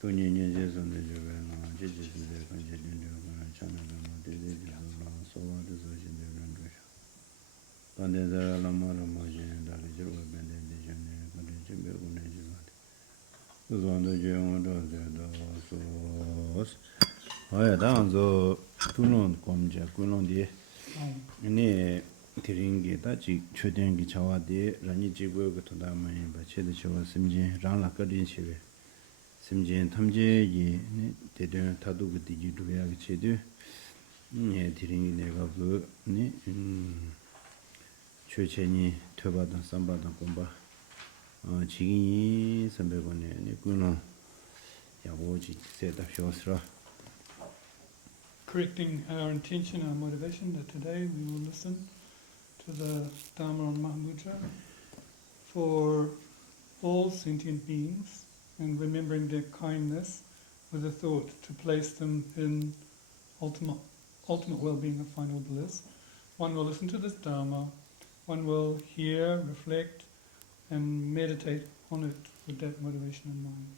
돈이 이제서 내주면 제주도에 관계 된다고 하잖아요. 대대적으로 소화도 소신되는 거죠. 반대자라 말하면 달리지로 변된 되잖아요. 그런지 매우네 지금. 그거는 제가 도 아야 당서 군론 검제 군론디 네 드링게 다지 최den기 자와디 라니 지구에 같다면 바체도 저 심지 랑라 거린시베 심지 탐제기 대대 타도그 디지도야 체드 네 드링이 내가 그네 최체니 퇴바던 삼바던 공바 지gin이 선배번에 네 군론 야고지 세다 쇼스라 correcting our intention, our motivation, that today we will listen to the Dharma on Mahamudra for all sentient beings and remembering their kindness with a thought to place them in ultimate well-being and final bliss. One will listen to this Dharma, one will hear, reflect, and meditate on it with that motivation in mind.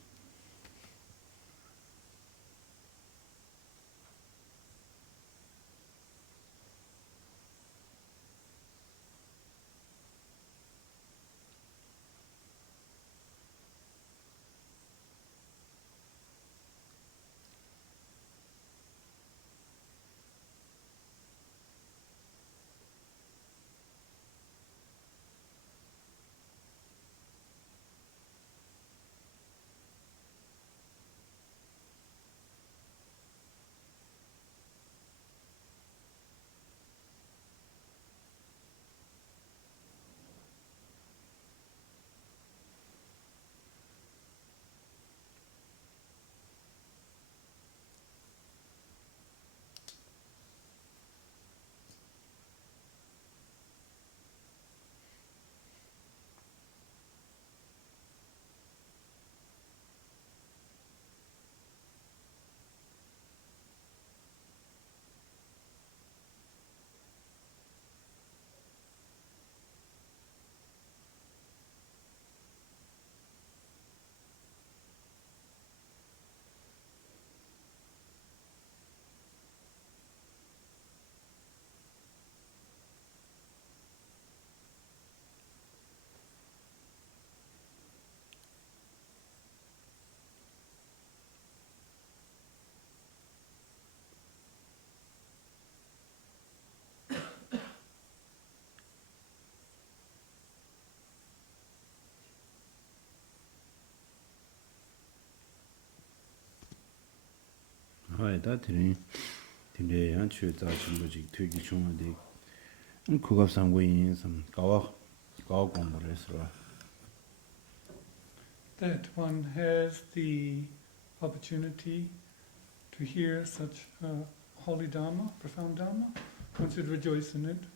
하이다 드린 근데 양추 자신부지 되게 중요한데 그거 상고인 좀 가와 공부를 했어. That one has the opportunity to hear such holy Dharma, profound Dharma, one should rejoice in it.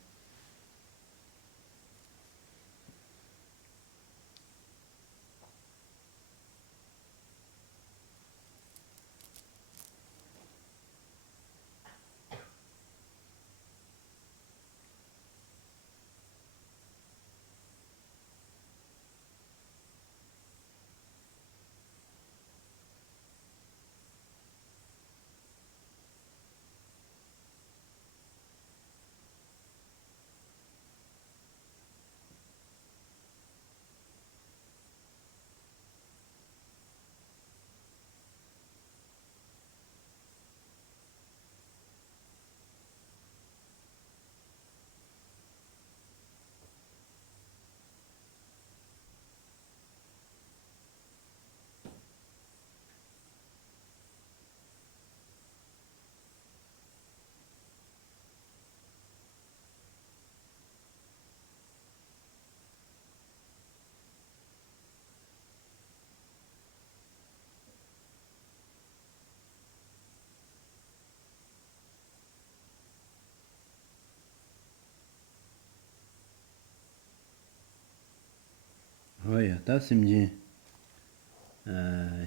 하야 다 심지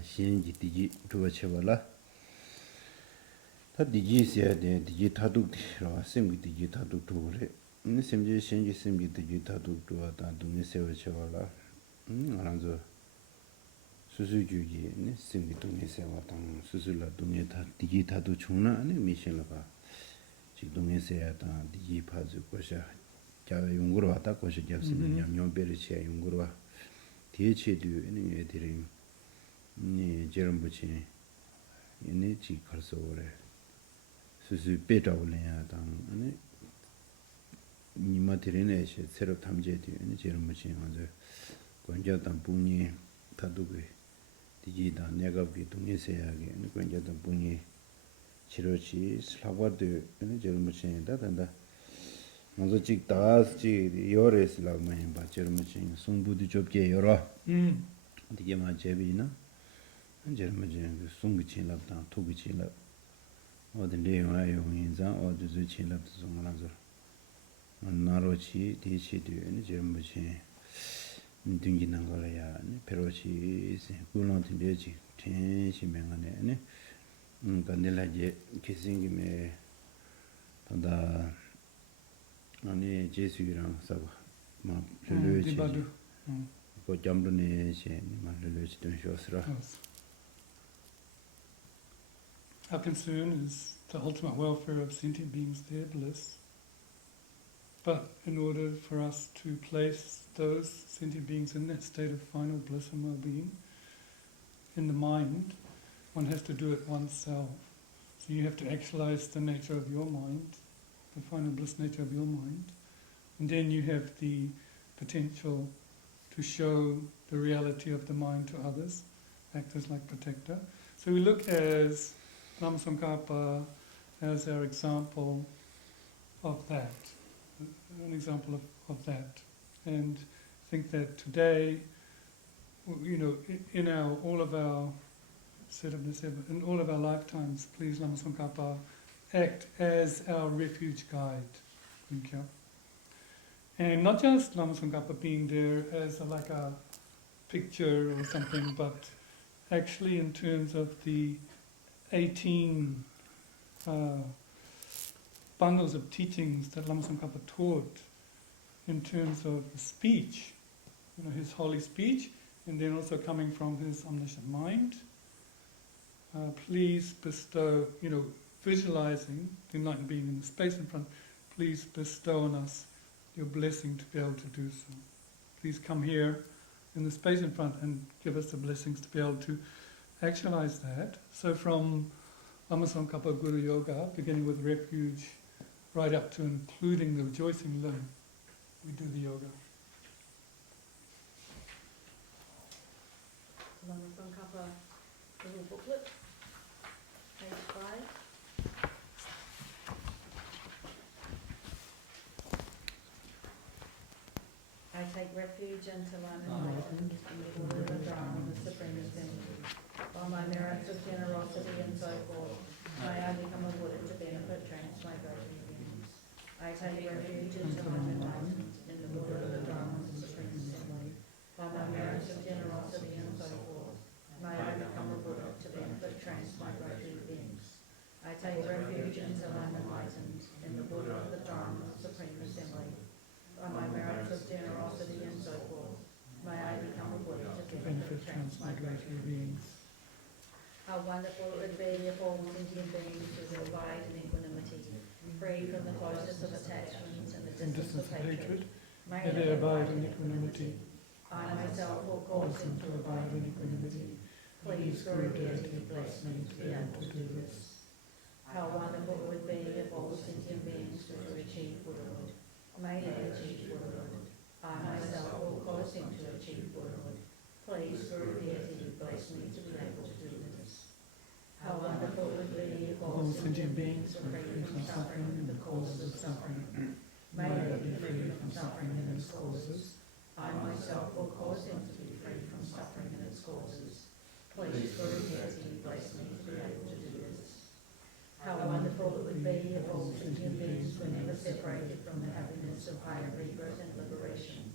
신지 디지 두어쳐발라 다 디지스야 돼 디지 타둑이라 심기 디지 타둑도 그래 심지 신지 심기 디지 타둑도 다 동네 세워쳐발라 알아서 수수주기 네 생기 동에서 왔던 수술라 동에다 디지타도 중나 아니 미신라가 지금 동에서야 다 디지 파즈 것이야 자 용구로 왔다 것이 잡으면 냠냠베르치야 용구로 와 대체도 있는 애들이 네 저런 붙이 얘네 지 가서 오래 수수 빼다올래야 당 아니 니마들이네 새로 탐제도 있는 저런 붙이 먼저 관자단 분이 다두고 디지다 내가 비 동에서야게 관자단 분이 치료치 슬라바드 있는 저런 붙이 다단다 먼저 직다지 요레스라면 봐 저런 붙이 송부도 좁게 열어 되게 많이 제비나 저런 붙이 송부치랍다 토부치랍 어디 내용아요 인자 어디서 치랍도 송라서 나로치 대치도 있는 저런 붙이 등기는 거야. 페로치 굴런트 되지. 텐시명하네. 네. 간들라제 계승김에 단다 아니 제수이랑 사바 막 르르치 그 점도네 시 르르치 된 쇼스라. Our concern is the ultimate welfare of sentient beings, their bliss. But in order for us to place those sentient beings in that state of final bliss and well-being, in the mind, one has to do it oneself. So you have to actualize the nature of your mind, the final bliss nature of your mind, and then you have the potential to show the reality of the mind to others, act as like protector. So we look as Lama Tsongkhapa as our example of that. An example of that, and think that today, in all of our in all of our lifetimes, please Lama Tsongkhapa act as our refuge guide. Thank you. And not just Lama Tsongkhapa being there as like a picture or something, but actually in terms of the 18 bundles of teachings that Lama Tsongkhapa taught in terms of speech, his holy speech, and then also coming from his omniscient mind. Please bestow, visualizing the enlightened being in the space in front, please bestow on us your blessing to be able to do so. Please come here in the space in front and give us the blessings to be able to actualize that. So from Lama Tsongkhapa Guru Yoga, beginning with refuge, right up to including the rejoicing limb, we do the yoga. Lama Tsongkhapa little booklet, page 5. I take refuge until I'm enlightened in the order of the Dharma of the Supreme Assembly. By my merits of generosity and so forth, may I become a Buddha to benefit transmigration beings. I take refuge until I'm enlightened in the order of the Dharma of the Supreme Assembly. By my merits of generosity and so forth, may I become a Buddha to benefit transmigratory beings. I take refuge until I'm enlightened in the Buddha of the Dharma of the Supreme Assembly. By my merits of generosity and so forth, may I become a Buddha to benefit transmigratory beings. How wonderful it would be if all sentient beings would abide in equanimity, free from the closeness of attachments and the distance of hatred. May they abide in equanimity. I myself will cause them to abide in equanimity. Please, Guru Deity, bless me to be able to do this. How wonderful it would be if all sentient beings were to achieve Buddhahood. May they achieve Buddhahood. I myself will cause them to achieve Buddhahood. Please, Guru Deity, bless me to be able to do this. How wonderful it would be if all sentient beings were free from suffering and the causes of suffering. May they be free from suffering and its causes. I myself will cause them to be free from suffering and its causes. Please, Guru Deity, bless me to be able to do this. How wonderful it would be if all sentient beings were never separated from the happiness of higher rebirth and liberation.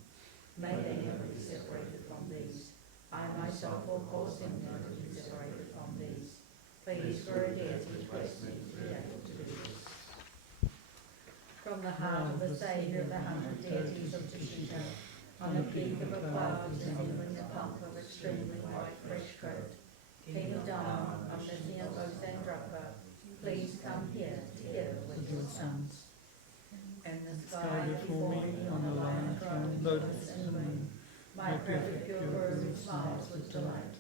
May they never be separated from these. I myself will cause them never to be separated from these. Please, Guru Deity, bless me to be able to do this. From the heart of the Saviour of the 100 deities of Tushita, On the peak of a cloud resembling the pump of extremely white fresh coat, King of Dharma, omniscient Osandraka, please come here together with your sons. In the sky before me, on the lion throne, lotus and the moon, my perfect pure guru smiles with delight,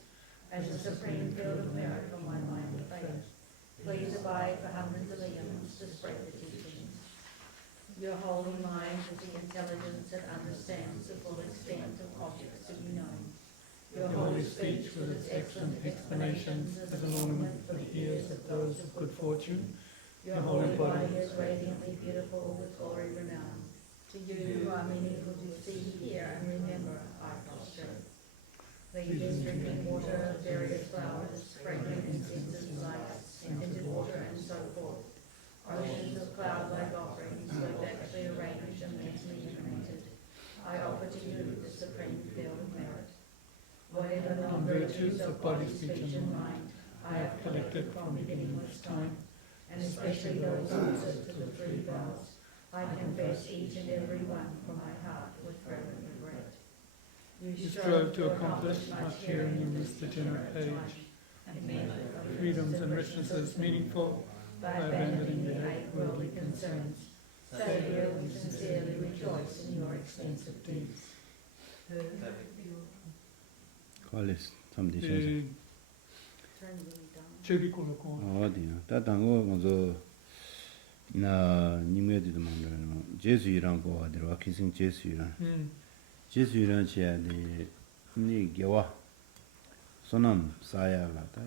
as a supreme field of merit for my mind of faith. Please abide for hundreds of eons to spread the teachings. Your holy mind is the intelligence that understands the full extent of objects to be known. Your holy speech with its excellent explanations is an ornament for the ears of those of good fortune. Your holy body is radiantly beautiful with glory renowned. To you who are meaningful to see, hear, and remember, I prostrate. Please drinking water of various flowers, fragrant incenses, lights, scented water, and so forth. Oceans of cloud-like offerings, perfectly arranged and mentally animated. I offer to you the supreme field of merit. Whatever non-virtues of body, speech, and mind I have collected from beginningless time, and especially those answered to the three vows, I confess each and every one from my heart with fervent regret. You strove to accomplish much here in this degenerate age, and made of freedoms and richnesses meaningful, by abandoning the eight worldly concerns. Saviour, we sincerely rejoice in your extensive deeds. 콜리스 참디셔서 저기꼴고 어디야 다당고 먼저 나 님에도 만나는 제수이랑 거 어디로 기승 제수이랑 제수이랑 지야니 니 개와 소남 사야가다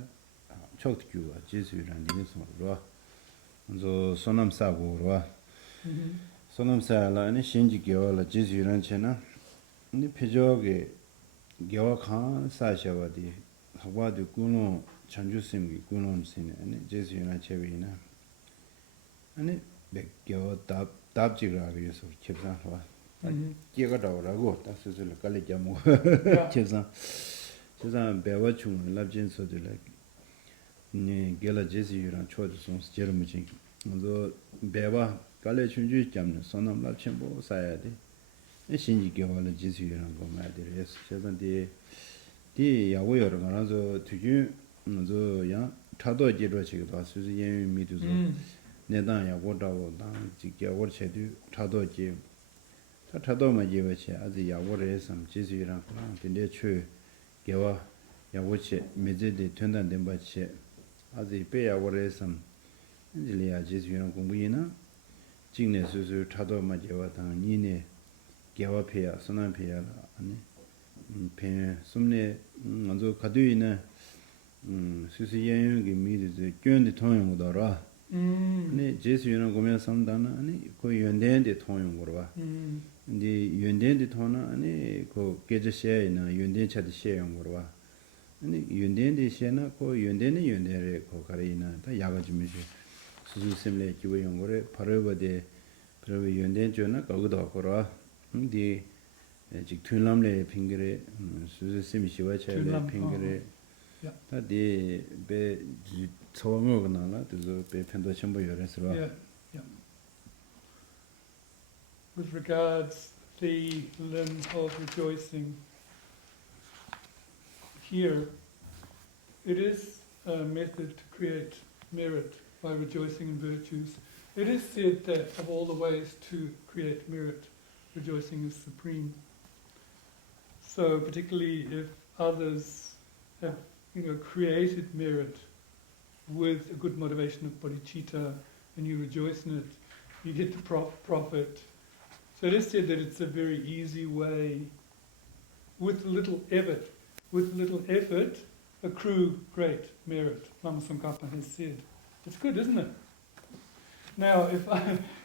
촉규가 제수이랑 니스모로 먼저 소남 사고로 소남 사야라니 신지 개와라 제수이랑 채나 니 표적에 개와 칸 사샤바디 하와도 꾸노 chanjusimgi kunonsin ane jesu yana chebina ane bekyo dabjigra yeso chebsan wa jega dawrago ta susul kale jamu chebsan bewa chung labjin so de la ni gela jesu yana chodu sons jerumjin zo bewa kale chunju jamne sonam labchenbo sayade e shinji gewala jesu yana go ma de yeso chebsan di yawoyor ganazo tuju 저 야, 타도 지로치기도 수수 예미 미두서 내단 야고다고 당 지게 월체도 타도지 타도만 예외치 아주 야고레서 지수이랑 근데 추 개와 야고치 메제데 된다는 바치 아주 배야고레서 인질이야 지수이랑 공부이나 직내 수수 타도만 예와 당 니네 개와 폐야 선한 폐야 아니 폐 숨내 먼저 가두이는 수수 연용기 미드즈 견디 통용으로라 네 제수는 고면 삼다나 아니 그 연대인데 통용으로 와 근데 연대인데 통나 아니 그 계제시에나 연대인 차드 시에용으로 와 아니 연대인데 시에나 그 연대는 연대래 그 가리나 다 야가지면서 수수 셈레 기부용으로 바로버데 그러고 연대인 줘나 거기도 거라 근데 직 튠람레 핑거레 수수 셈이 시와체레 핑거레 다디 베 처음으로 나나 그래서 베 펜도 전부 열어서 yeah. With regards the limb of rejoicing, here it is a method to create merit by rejoicing in virtues. It is said that of all the ways to create merit, rejoicing is supreme. So particularly if others have created merit with a good motivation of bodhicitta, and you rejoice in it, you get the profit. So it is said that it's a very easy way, with little effort, accrue great merit. Lama Tsongkhapa has said. It's good, isn't it? Now,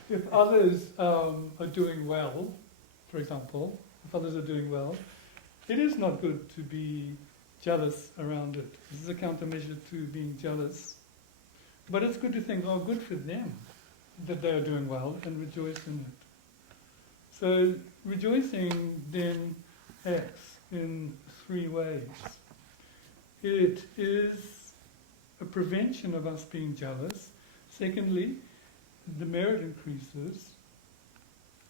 if others are doing well, for example, if others are doing well, it is not good to be jealous around it. This is a countermeasure to being jealous. But it's good to think, oh, good for them that they are doing well, and rejoice in it. So rejoicing then acts in three ways. It is a prevention of us being jealous. Secondly, the merit increases.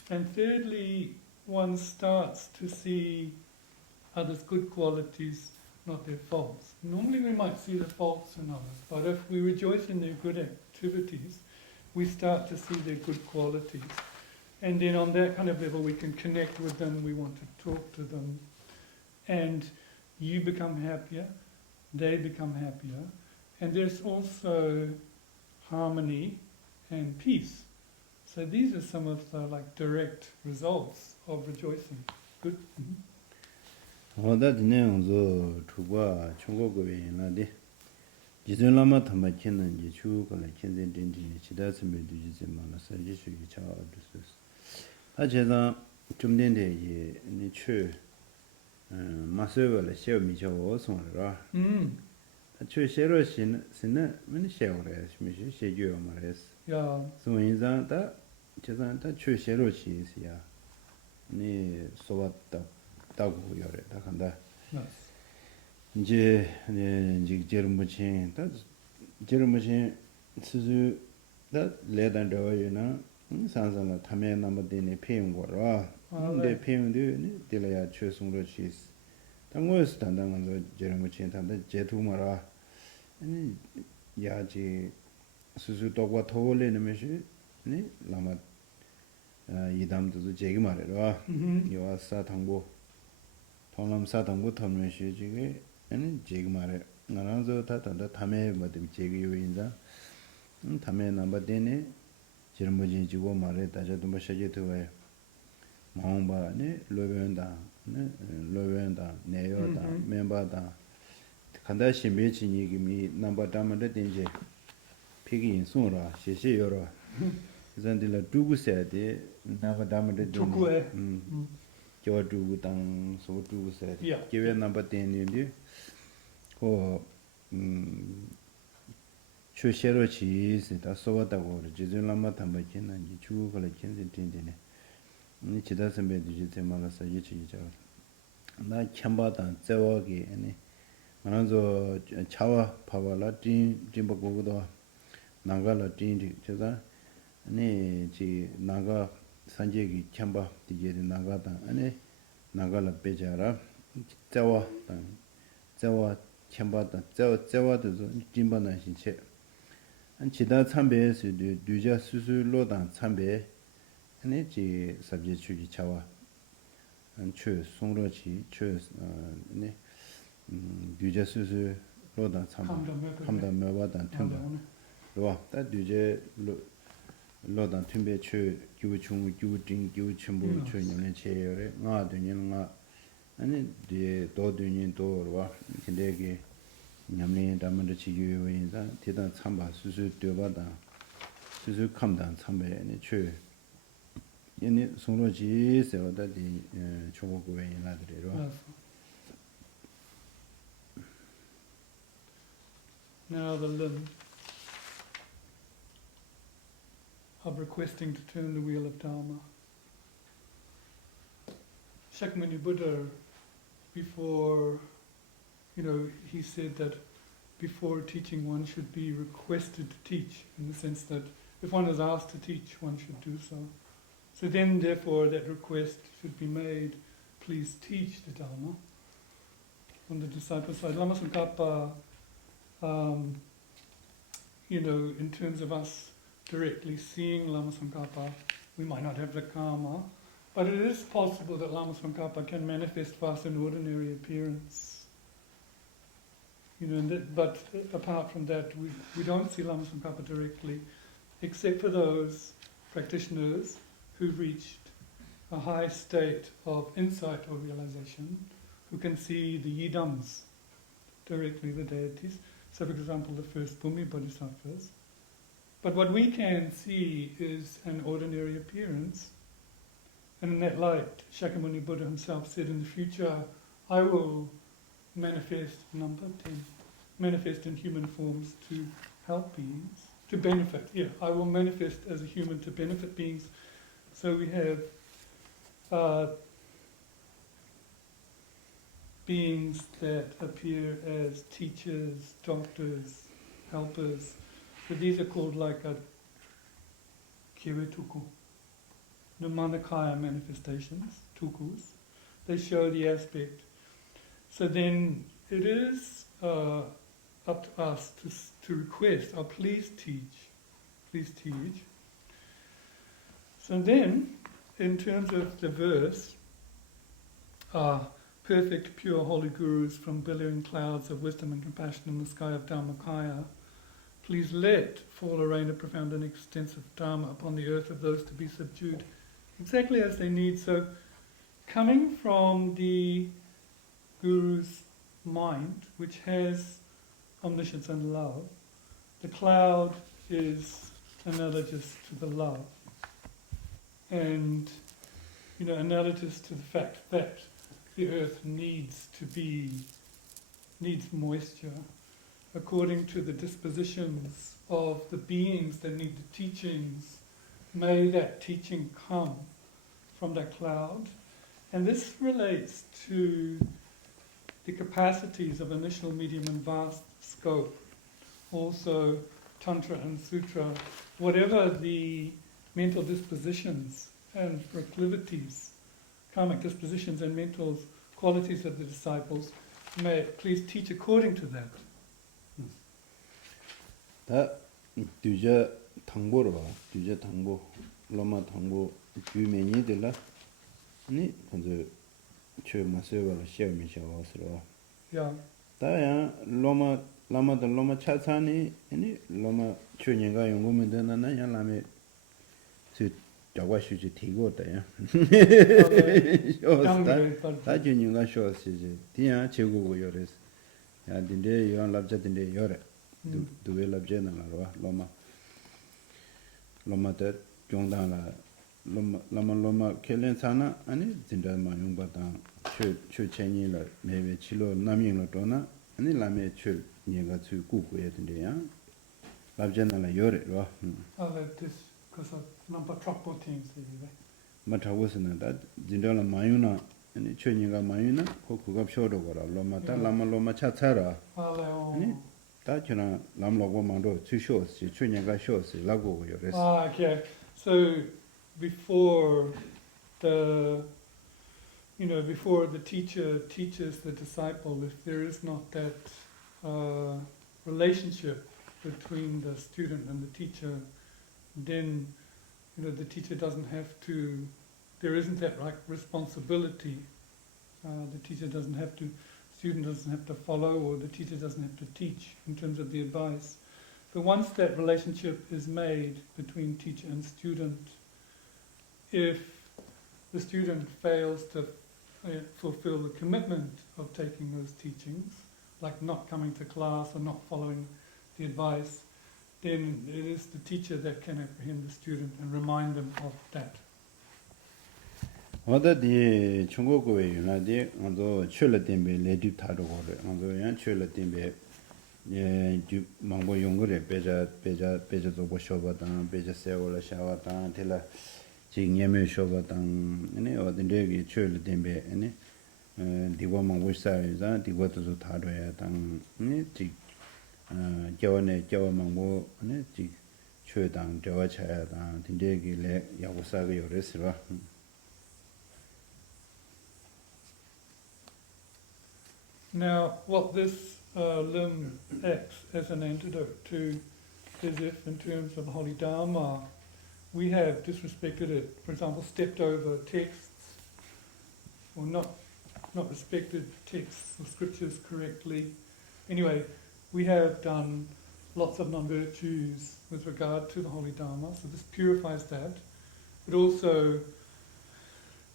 And thirdly, one starts to see others' good qualities, not their faults. Normally we might see the faults in others, but if we rejoice in their good activities, we start to see their good qualities. And then on that kind of level we can connect with them, we want to talk to them, and you become happier, they become happier, and there's also harmony and peace. So these are some of the direct results of rejoicing. Good. that news to go chungo in la Jizulama Tamakin Jichu, Kalakin, Chidas and Meduzimana, Sajisu, Child. Ajada Jumdende, Nichu, Masu, la Shell Micho, also. A true share sinner, many shell as Miss Shegu Mares. Yeah. So in that, Chazanta, true shell cheese, ya. Ni so what the dog we are at Dakanda. Yes. 이제 제르무친 다 제르무친 수수 다 레단더이나 산산라 타메 남데네 페용 거라 근데 페용도 데려야 최송로 치스 당고스 단당한 제르무친 단다 제투마라 아니 야지 수수 도과 토올레는 메시 네 라마 이담도 제기 말해라 요아사 당고 통남사 당고 탐메시 지게 아니 지금 말에 나랑서 다다 담에 뭐든 제기 요인자 담에 남바데네 지름무지 지고 말에 다자도 마셔게 되어요 마음바네 로변다 네 로변다 내요다 멤버다 간다시 매진이 김이 남바 담한데 된제 피기 인송라 시시여러 이전들라 두구세데 나바 담한데 두구에 저 두구 땅 소두구세 기회 남바 된인데 최셔로치스 다 소바다고 지줄람마 담바기는 이 주고를 견진된데네 이 지다선배도 이제 말아서 예치죠 나 참바다 저기 아니 만저 차와 파발라 찜버고도 나가라 찜지 저다 아니 지 나가 산재기 참바 디게 나가다 아니 나가라 빼자라 저와 참바다 저와도 찜바나 신체 한 지다 참배에서 뉴자 수술로단 참배 아니 지 sabje 추기 차와 안추 송로지 추 네 뉴자 수술로단 참배 함다 메바단 튼다 로와 다 뉴제 로단 튼배 추 규충 규딩 규침부 추 년에 체열에 나도는 아니 뒤에 도드니 도와 근데게 냠네 담은데 지유인자 대단 참바 수수 되바다 수수 감단 참배네 최 얘네 송로지 세워다디 초고고에 나들이로 Now the limb of requesting to turn the wheel of Dharma. Shakyamuni Buddha, before, he said that before teaching one should be requested to teach, in the sense that if one is asked to teach, one should do so. So then, therefore, that request should be made, please teach the Dharma. On the disciple side, Lama Tsongkhapa, in terms of us directly seeing Lama Tsongkhapa, we might not have the karma, but it is possible that Lama Tsongkhapa can manifest for us in ordinary appearance. But apart from that, we don't see Lama Tsongkhapa directly, except for those practitioners who've reached a high state of insight or realization, who can see the yidams directly, the deities. So, for example, the first Bhumi Bodhisattvas. But what we can see is an ordinary appearance. And in that light, Shakyamuni Buddha himself said, in the future, I will manifest, number 10, manifest in human forms to help beings, to benefit. I will manifest as a human to benefit beings. So we have beings that appear as teachers, doctors, helpers. So these are called like a kiretuku, the Manakaya manifestations, tukus. They show the aspect. So then it is up to us to request, oh, please teach. So then, in terms of the verse, perfect, pure, holy gurus from billowing clouds of wisdom and compassion in the sky of Dharmakaya, please let fall a rain of profound and extensive Dharma upon the earth of those to be subdued, exactly as they need. So, coming from the Guru's mind, which has omniscience and love, the cloud is analogous to the love, and analogous to the fact that the earth needs moisture according to the dispositions of the beings that need the teachings. May that teaching come from that cloud. And this relates to the capacities of initial, medium and vast scope. Also Tantra and Sutra, whatever the mental dispositions and proclivities, karmic dispositions and mental qualities of the disciples, may it please teach according to that. 다 두자 당보로 봐. 두자 당보, 로마 당보 규명이들라. 아니 먼저 저 마세바로 시험이 셔와서. Yeah. 다야 로마 차차니 아니 로마 추년가 연구면 되나나 야라메 저 자과슈지 티고다야. 다 주년가 쇼스지. 디야 제국고 요레스. 야 딘데 요 랍자딘데 요레. 두베 랍제나 라와 로마데 종당라 로마 켈렌사나 아니 진짜마 용바다 추 체니라 메베 치로 남잉로 도나 아니 라메 추 니가 추 꾸꾸야 된대야 랍제나라 요레로 This because of number trouble teams there. 마타고스나 다 진짜라 마유나 아니 추니가 마유나 그거 쇼도 거라 로마다 로마 차차라 아니 다치나 남로고 만도 추쇼스 추니가 쇼스 라고 요레스 okay. So before the teacher teaches the disciple, if there is not that relationship between the student and the teacher, then the teacher doesn't have to. There isn't that responsibility. The teacher doesn't have to. Student doesn't have to follow, or the teacher doesn't have to teach in terms of the advice. But once that relationship is made between teacher and student, if the student fails to fulfill the commitment of taking those teachings, like not coming to class or not following the advice, then it is the teacher that can apprehend the student and remind them of that. 어디 중국어에 유나디 언도 출레템베 레디 타도고래 언도 양 출레템베 예 망보 용거래 베자도 보셔봐다 베자 세월을 샤와다 텔라 징예메 쇼바다 아니 어딘데 출레템베 아니 디고 망보 사이자 디고도 타도야 당 아니 지 겨원에 겨원 망보 아니 지 최당 저와 차야다 딘데기래 야고사가 요레스라 Now, what this limb acts as an antidote to is if, in terms of Holy Dharma, we have disrespected it, for example, stepped over texts, or not respected texts or scriptures correctly. Anyway, we have done lots of non-virtues with regard to the Holy Dharma, so this purifies that. But also,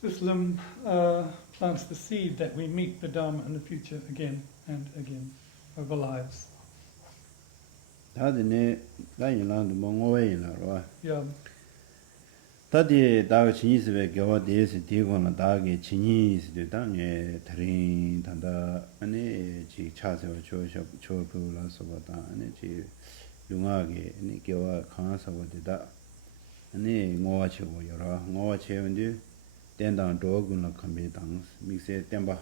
this limb plants the seed that we meet the Dharma in the future again and again over lives. 다드네 다이랑도 몽오웨이라로 Yeah. 다디 다가 진이스베 겨와 데스 디고나 다게 진이스데 당에 다린 단다 아니 지 차세와 조불라서보다 아니 지 용하게 아니 겨와 강하서보다 아니 ngo와치고 여러 ngo와치는데 땡당 도군나 컴비당 미세 땡바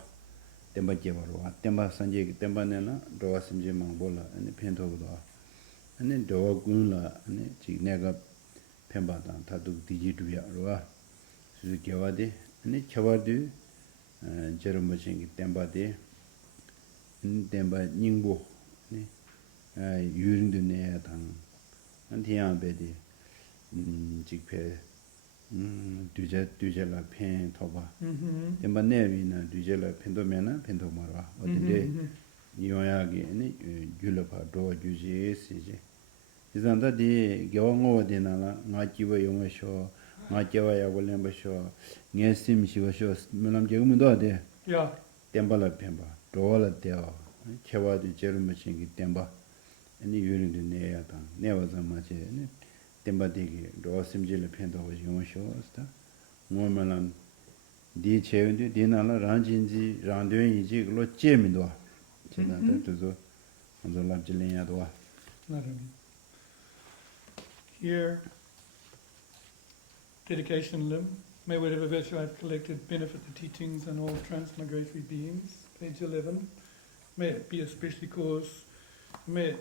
제바로 땡바 산제 땡바네나 도와 심지 망볼라 아니 펜토도 아니 도군라 아니 지 내가 펜바당 다도 디지두야로와 수기와데 아니 겨와도 제르머징 템바데 템바 닝보 네 유ring도 내야 당 안티야베디 직패 두제라 펜 토바 템바 내비나 두제라 펜도면은 펜도 말아 어딘데 이용하기 아니 줄러파 도 주지시지 이산다디 겨왕어디나라 나기버 용어쇼 나겨와야 원래버쇼 녜심시버쇼 물람게 의문도데 Yeah. 템발라 펜바 도월라 데어 개와디 제르머싱기 템바 아니 유린데 내야다 내와서 마치 템바디기 로심질레 펜도고 용어쇼스다 뭐말람 디 체운디 디나라 란진지 란드웬이지 글로 제민도 제가 뜻도 먼저 랍질레야도 Here, dedication limb. May whatever virtue I've collected benefit the teachings and all transmigratory beings. Page 11. May it be especially cause the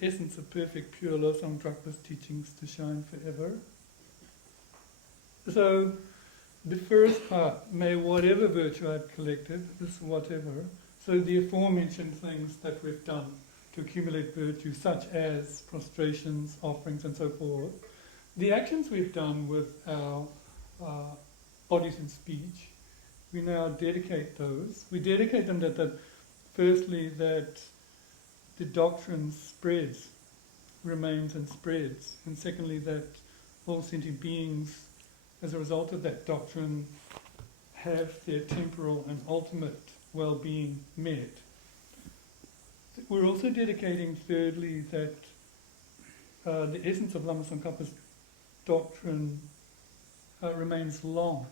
essence of perfect pure Losang Drakpa's teachings to shine forever. So, the first part, may whatever virtue I've collected, this whatever, so the aforementioned things that we've done to accumulate virtue, such as prostrations, offerings, and so forth, the actions we've done with our bodies and speech, we now dedicate those. We dedicate them that firstly, that the doctrine spreads, remains and spreads, and secondly, that all sentient beings, as a result of that doctrine, have their temporal and ultimate well-being met. We're also dedicating, thirdly, that the essence of Lama Tsongkhapa's doctrine remains long.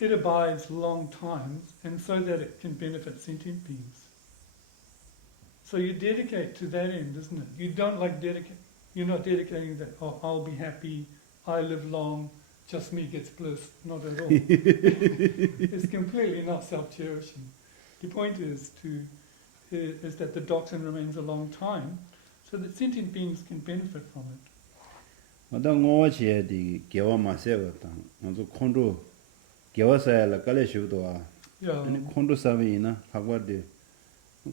It abides long times, and so that it can benefit sentient beings. So you dedicate to that end, isn't it? You don't you're not dedicating that, oh, I'll be happy, I live long, just me gets bliss. Not at all. It's completely not self-cherishing. The point is that the doctrine remains a long time, so that sentient beings can benefit from it. 어떤 거치에디 개와 마세거다. 먼저 콘도 개와사야라 깔레슈도와. 아니 콘도 사베이나 학과데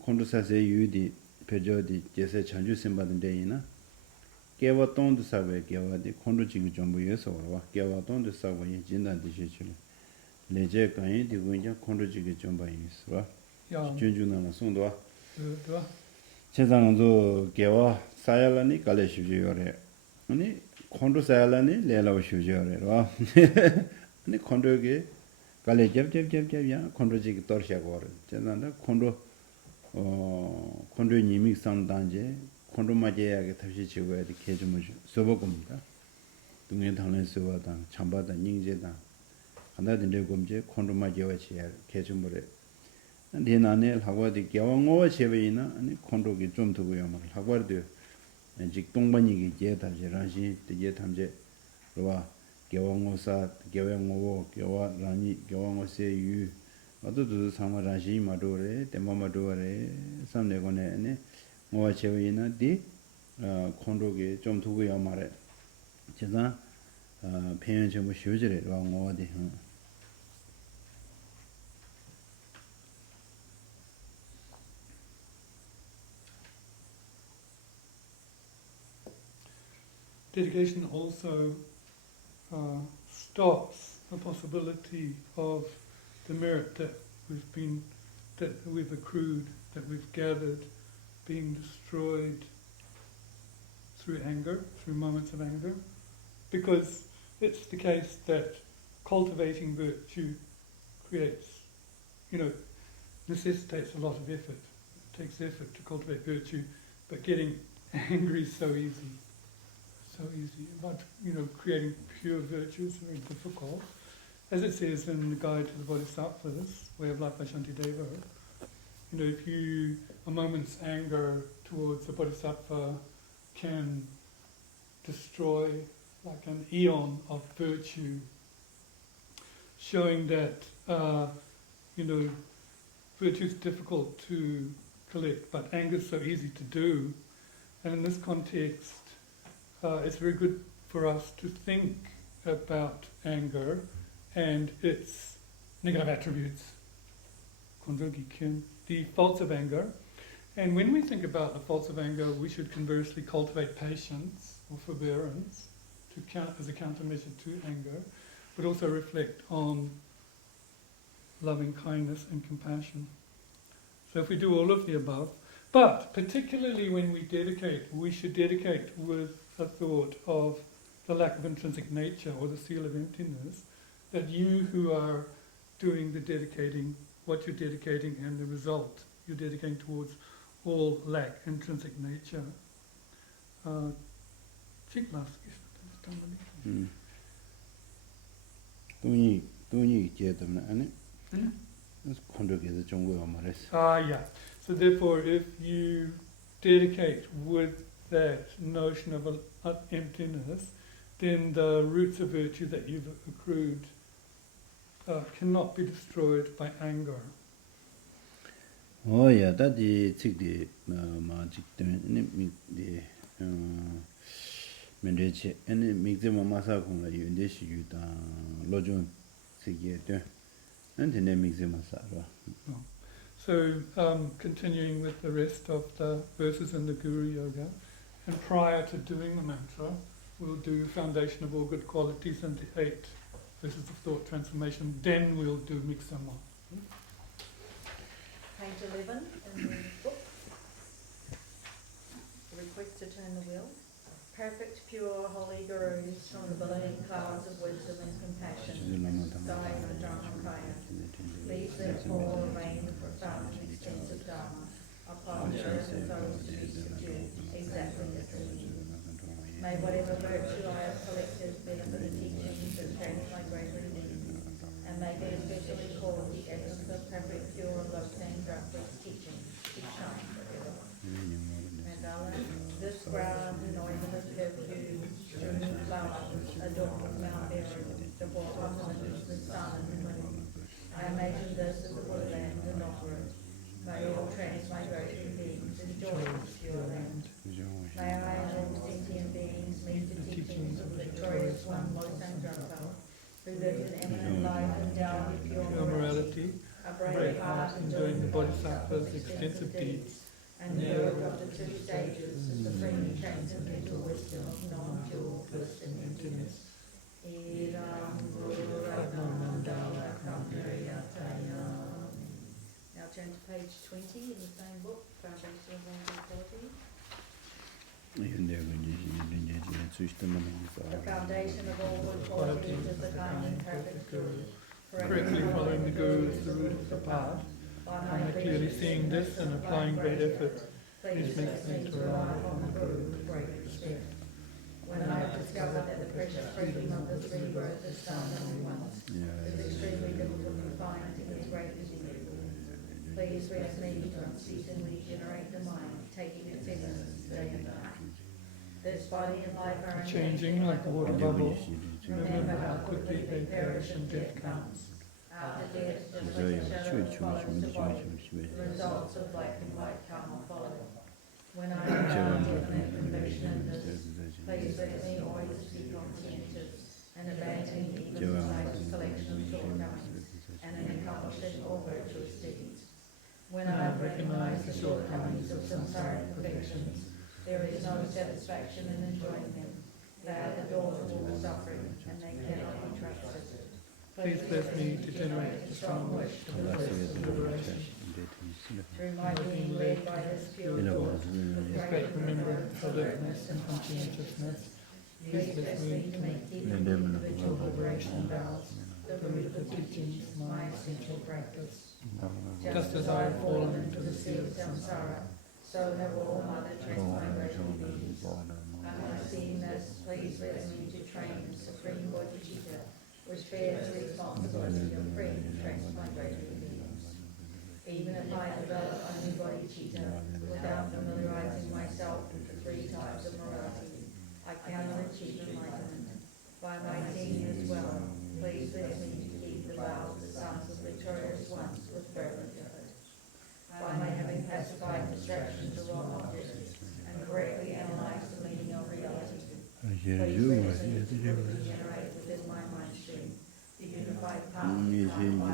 콘도 사세 유디 페저디 제세 찬주 심바든 데이나 개와 동도 사베 개와디 콘도 지구 전부 예서와 개와 동도 사베 진단 디시출 레제 간이 디고인자 콘도 지구 전부 예서와 준준나나 송도와 세상도 개와 사야라니 깔레슈지요레 아니 콘도 사야라니 레라오 슈지요레와 아니 콘도게 깔레 잡잡잡잡야 콘도지기 떨샤고르 제난다 콘도 콘도 니믹 상단제 콘도 마제야게 다시 지고야 돼 개좀을 써보겁니다. 동네 당내서와다 참바다 닝제다 하나든 레곰제 콘도 마제와 지야 개좀을 내나네 하고디 개왕어 제베이나 아니 콘도기 좀 두고요 말 하고도 직 동반이기 제다지라시 되게 탐제 로와 개왕어사 개왕어 개와라니 개왕어세유 어두두 상마라시 마도레 데마마도레 삼내고네 뭐와 제위나 디 콘도게 좀 두고야 말에 제가 표현 좀 쉬어지래 왕어디 Dedication also stops the possibility of the merit that we've accrued, that we've gathered, being destroyed through anger, through moments of anger, because it's the case that cultivating virtue necessitates a lot of effort. It takes effort to cultivate virtue, but getting angry is so easy. But creating pure virtue is very difficult. As it says in the Guide to the Bodhisattvas, Way of Life by Shantideva, if a moment's anger towards a bodhisattva can destroy like an eon of virtue, showing that virtue is difficult to collect, but anger is so easy to do. And in this context, it's very good for us to think about anger and its negative attributes, the faults of anger. And when we think about the faults of anger, we should conversely cultivate patience or forbearance as a countermeasure to anger, but also reflect on loving kindness and compassion. So if we do all of the above, but particularly when we dedicate, we should dedicate with a thought of the lack of intrinsic nature or the seal of emptiness, that you who are doing the dedicating, what you're dedicating and the result you're dedicating towards all lack intrinsic nature. Yeah. So therefore, if you dedicate with that notion of emptiness, then the roots of virtue that you've accrued cannot be destroyed by anger. Oh yeah, that the magic the mendeche and migze masa kong la yunde shi yu da lojun sige de and the migze masa. So continuing with the rest of the verses in the Guru Yoga, and prior to doing the mantra, we'll do foundation of all good qualities and the 8 verses of thought transformation. Then we'll do miksama. Page 11 in the book. Request to turn the wheel. Perfect, pure, holy gurus from the billowing clouds of wisdom and compassion, guide the Dharmakaya. Please therefore remain the profound and extensive Dharma upon the earth of those to be subdued, exactly as they need. May whatever virtue I have collected be under the teachings that change my greater needs, and may be especially called the essence of perfect, pure, low-standing Brahma's teaching to shine forever. Mandala, this ground anointed with perfume, strewn with flowers, adorned with Mount Everest, the watermelons, the sun and the moon. I imagine this as a woodland and offer it. May all transmigratory beings enjoy this pure land. May I and all sentient beings meet the teachings of the victorious one, Losang Drapa, who lived an eminent life endowed with pure morality, a brave heart enjoying the Bodhisattva's extensive deeds, and the yoke of the 2 stages, the supreme transcendental wisdom of non-dual bliss and emptiness. Now turn to page 20 in the same book, Foundation of All Good Qualities. The foundation of all good qualities is the kind and perfect Guru. Correctly following the Guru is the root of the path. By clearly seeing this and applying great effort, please makes me to rely upon the Guru with great respect. When I have discovered that the precious freedom of this rebirth is found only once, it is extremely difficult to find in his great disease. Please rest me to unceasingly generate the mind, taking its essence day and night. This body and life are changing like a water bubble. Remember how quickly they perish and death comes. After death, just like a shadow follows the body, the results of black and white karma follow. When I have found definite conviction in this, please let me always be conscientious and abandoning even the slightest collection of shortcomings and in accomplishing all virtuous deeds. When I have recognized the shortcomings of samsaric perfections, there is no satisfaction in enjoying them. They are the doors of all suffering, and they cannot be trusted. Please bless me to generate a strong wish to possess liberation. Through my being led by this pure thought, with Great remembrance, alertness, and conscientiousness, please bless me to make deep individual liberation vows the root of the teachings, my essential practice. Just as I have fallen into the sea of samsara, so have all other transmigration beings. By seeing this, please bless me to train the supreme bodhicitta, which bears the responsibility of freeing transmigration beings. Even if I develop only bodhicitta without familiarizing myself with the 3 types of morality, I cannot achieve enlightenment. By my seeing as well, please bless me to keep the vows of the sons of victorious ones with fervent effort. By my having pacified distraction to wrong objects and correctly analyzed the meaning of reality, please bless me to generate with this become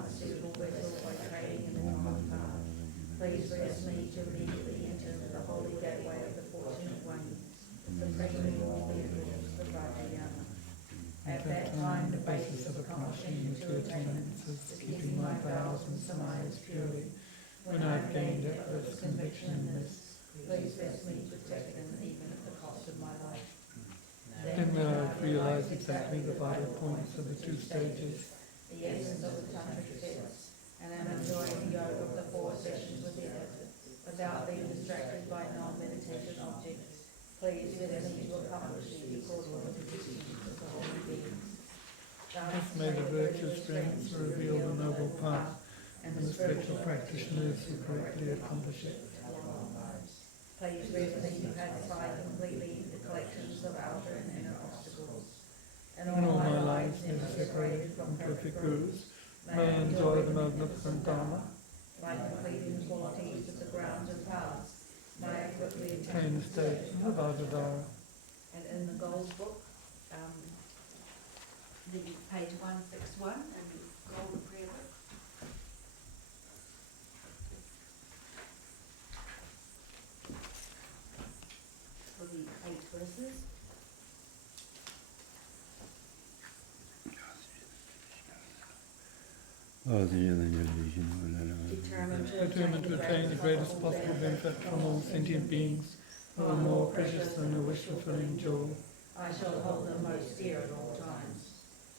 a suitable vessel by trading in the common path, please bless me to immediately enter the holy gateway of the fortunate ones, especially all vehicles of the Vajrayana. At that time, the basis of accomplishing the two attainments is keeping my vows and samayas purely. When I have gained effortless conviction in this, please bless me to protect them even at the cost of my life. Then when I have realized exactly the vital points of the two stages, the essence of the tantric texts, and am enjoying the yoga of the 4 sessions within it, without being distracted by non-meditation objects, please bless me to accomplish these according to the teachings of the holy beings. thus may the virtuous strengths reveal the noble path, and the spiritual practitioners who correctly accomplish it. Please bless me to pacify completely the collections of outer and inner obstacles. In all my lives, never separated from perfect gurus, may I enjoy the magnificent Dharma, by completing the qualities of the grounds and paths, may I quickly attain the state of Adadara. And in the goals book, the page 161 and the golden prayer book. For the 8 verses. Determined to attain the greatest possible benefit from all sentient beings, who are more precious than the wish-fulfilling jewel. I shall hold them most dear at all times.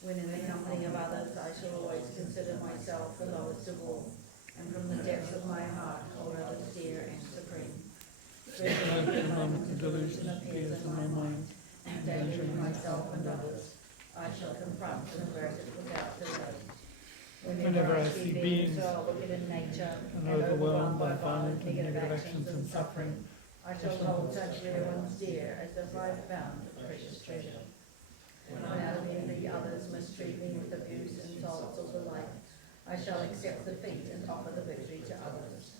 When in the company of others, I shall always consider myself the lowest of all, and from the depths of my heart hold others dear and supreme. At the moment the delusion appears in my mind, endangering myself and others, I shall confront and avert it without delay. Whenever I see beings who are wicked in nature and overwhelmed by violent and negative actions and suffering, I shall hold such dear ones dear as if I have found a precious treasure. When the others mistreat me with abuse, insults, or the like, I shall accept defeat and offer the victory to others.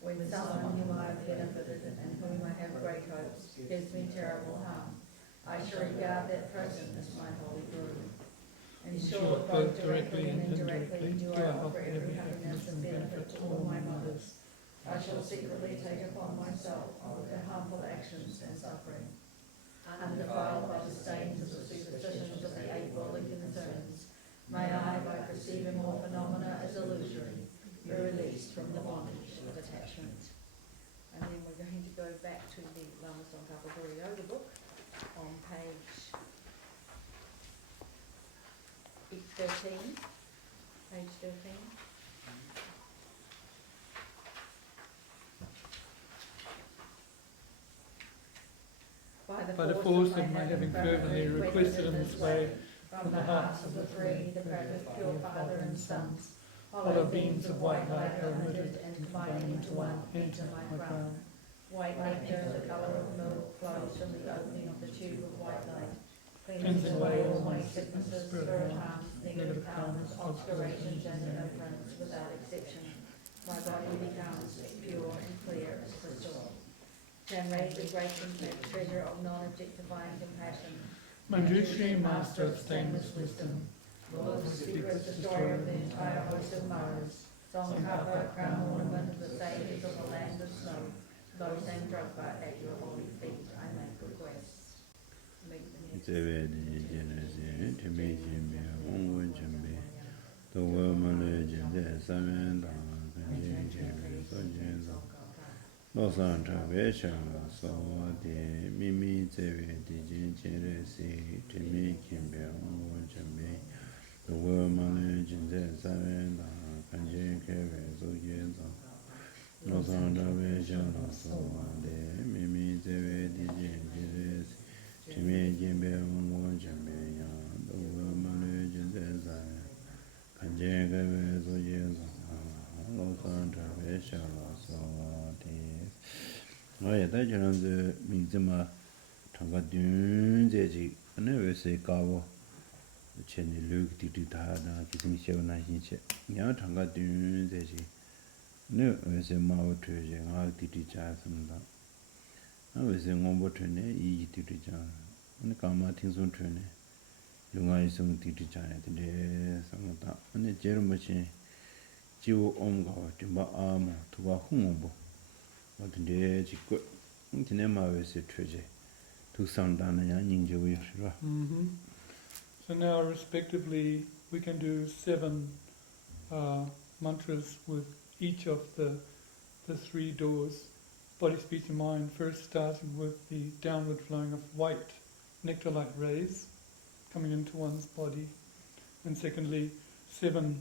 When someone whom I have benefited and whom I have great hopes gives me terrible harm, I shall regard that person as my holy guru. In short, both directly and indirectly do I offer every happiness and benefit to all my mothers. I shall secretly take upon myself all their harmful actions and suffering. Undefiled by the stains of the superstitions of the 8 worldly concerns, may I, by perceiving all phenomena as illusory, be released from the bondage of attachment. And then we're going to go back to the Lama Tsongkhapa Yoga book on page 13. Page 13. By the force of my having fervently requested in this way, from the hearts of the 3, the pure Father and Sons, hollow beams of white light are emitted and combining into one, enter my crown. White nectar, the colour of milk, flows from the opening of the tube of white light, cleansing away all my sicknesses, spirit harms, negative karmas, obscurations, and ignorance without exception. My body becomes pure and clear as crystal. Generate the great treasure of non-objectifying compassion. Manjushri, master of stainless wisdom, Lord, the secret destroyer of the entire host of Maras, Tsongkhapa, crown ornament of the sages of the land of snow, those and Drugba at your holy feet, I make requests. Losan Trabe Shanga So De Mimi Zewe Dijin Jere Si Timi Kimbe Ongo Jambe The World Manu Jinze Saven Da Kanje Keve So Yenza Losan Trabe Shanga So De Mimi Zewe Dijin Jere Si Timi Kimbe Ongo Jambe The World Manu Jinze Saven Kanje Keve So Yenza Losan Trabe Shanga So Oye, da jiran de mingzima tanga dun zeji ane wese kawo cheni luk dikdi tada kising sheo na hinche yang tanga dun zeji ane wese mawo tuye nga dikdi jaya samda ane wese ngombo tuye ne iyi dikdi jaya ane kama tingsun tuye ne 융아이 성 디디잖아요. 근데 상다 근데 제일 뭐지 지우 옴가 좀 아마 두바 홍보 어떤데 지고 인터넷 마을에서 트제 두상다는 인지고요. So now, respectively, we can do 7 mantras with each of the 3 doors. Body, speech, and mind. First, starting with the downward flowing of white nectar-like rays coming into one's body, and secondly, 7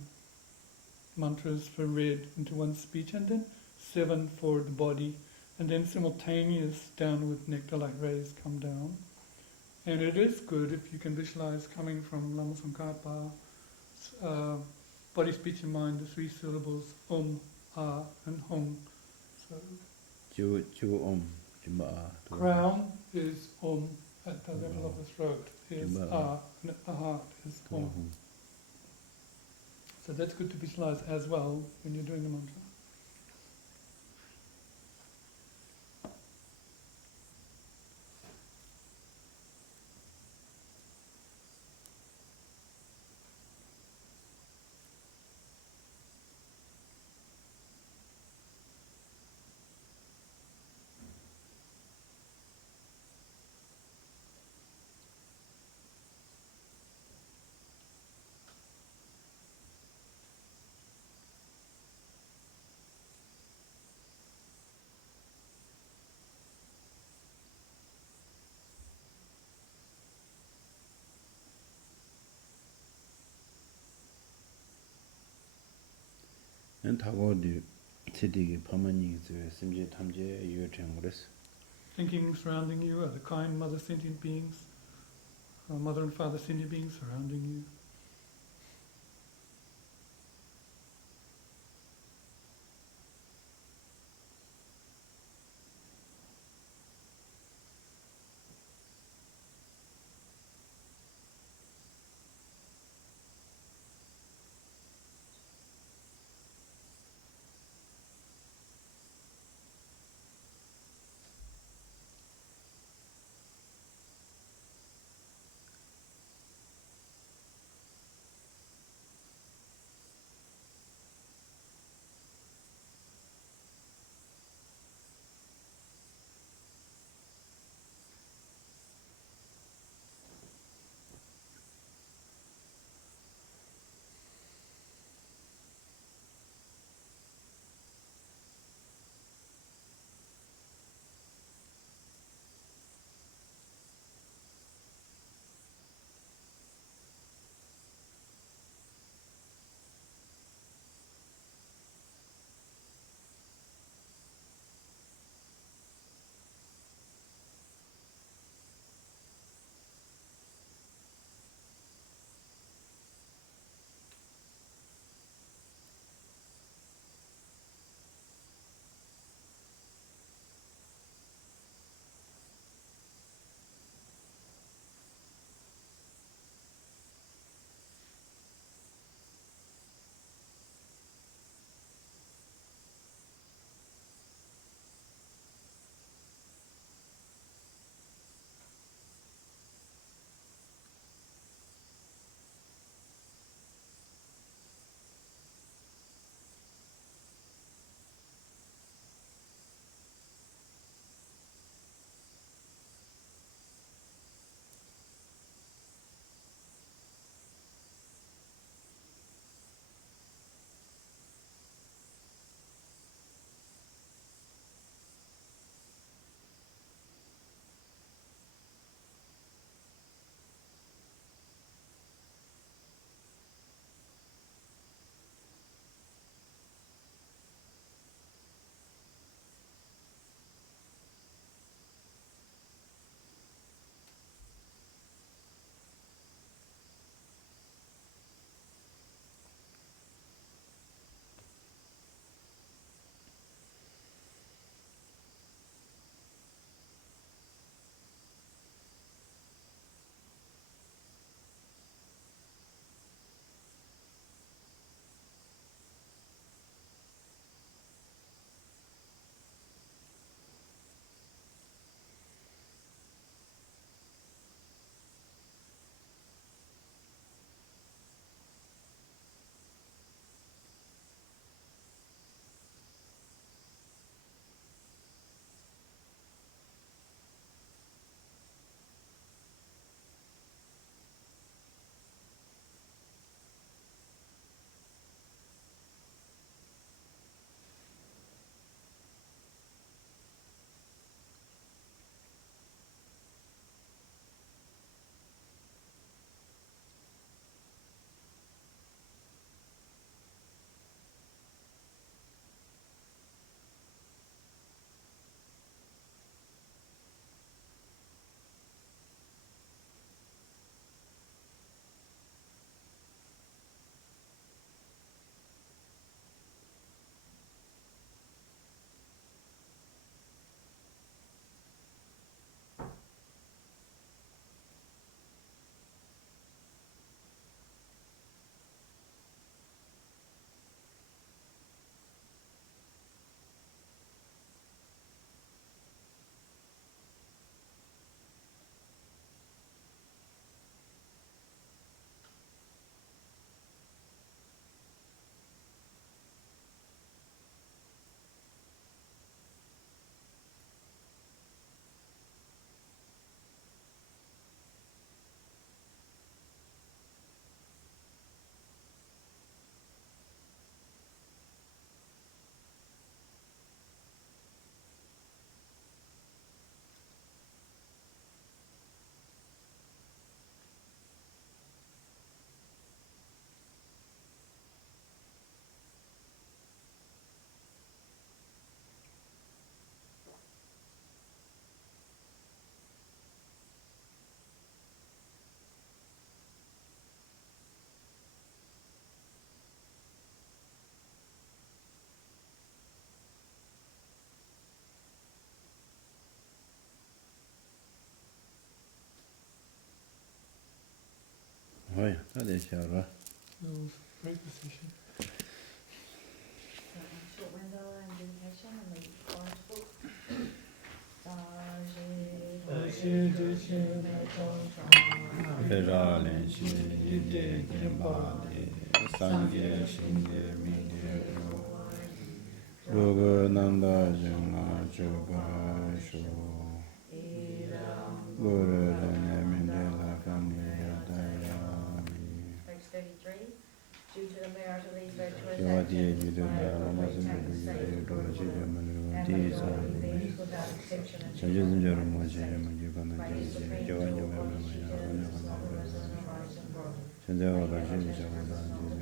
mantras for red into one's speech, and then 7 for the body, and then simultaneous downward nectar-like rays come down. And it is good if you can visualize coming from Lama Sankapa, body, speech, and mind, the 3 syllables Ah, and Hong. So 지우 crown is at the level of the throat, is Ah, and at the heart is Hong. So that's good to visualize as well when you're doing the mantra. 난 타고디 세디게 파마니스 심지 탐제 유어창그레스 Thinking surrounding you are the kind mother sentient beings, mother and father sentient beings surrounding you. 네, 다들 샤라. Great position. Short window and dedication and the large book. 베라렌 시 이데 겐바데 상게 신게 미데 로그 남다 정아 조바쇼 고르네 민데라 카미야다야미 Page 33. Due to the merit of these virtuous 요디에 actions, 유도나 I have 아마스 obtained 모두 safe 유도 good 지점을 and 디사 fulfilling these without exception and 전전전을 뭐지 뭐지가는 May the 이제 supreme 저건 joy 좀 of 하면 she 뭐냐 does 하는 as long 거는 as an arise and grow. 전자가 관심이 적어서 이제는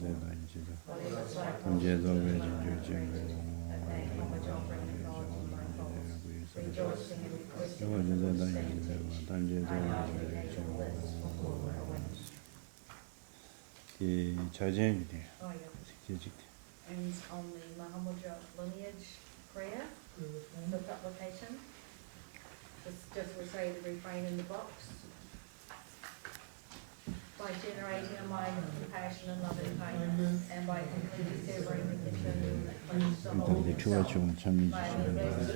그래서 이제다 Whatever slight 문제도 loss 왜 is 진주지고 a thank homage offering to God and my faults, rejoicing and requesting 저거 the 진짜 Lord's 다니는 advantage. 단제도 I know the angel lives for forward awaits. 이 자제인데 Oh, yeah. 직직 And on the Mahamudra lineage prayer, the supplication, just we say the refrain in the box. By generating a mind of compassion and loving kindness, and by completely severing the condition that clings the whole 일단 of 이제 교화 self, 좀 참여해 may I be 주시면 blessed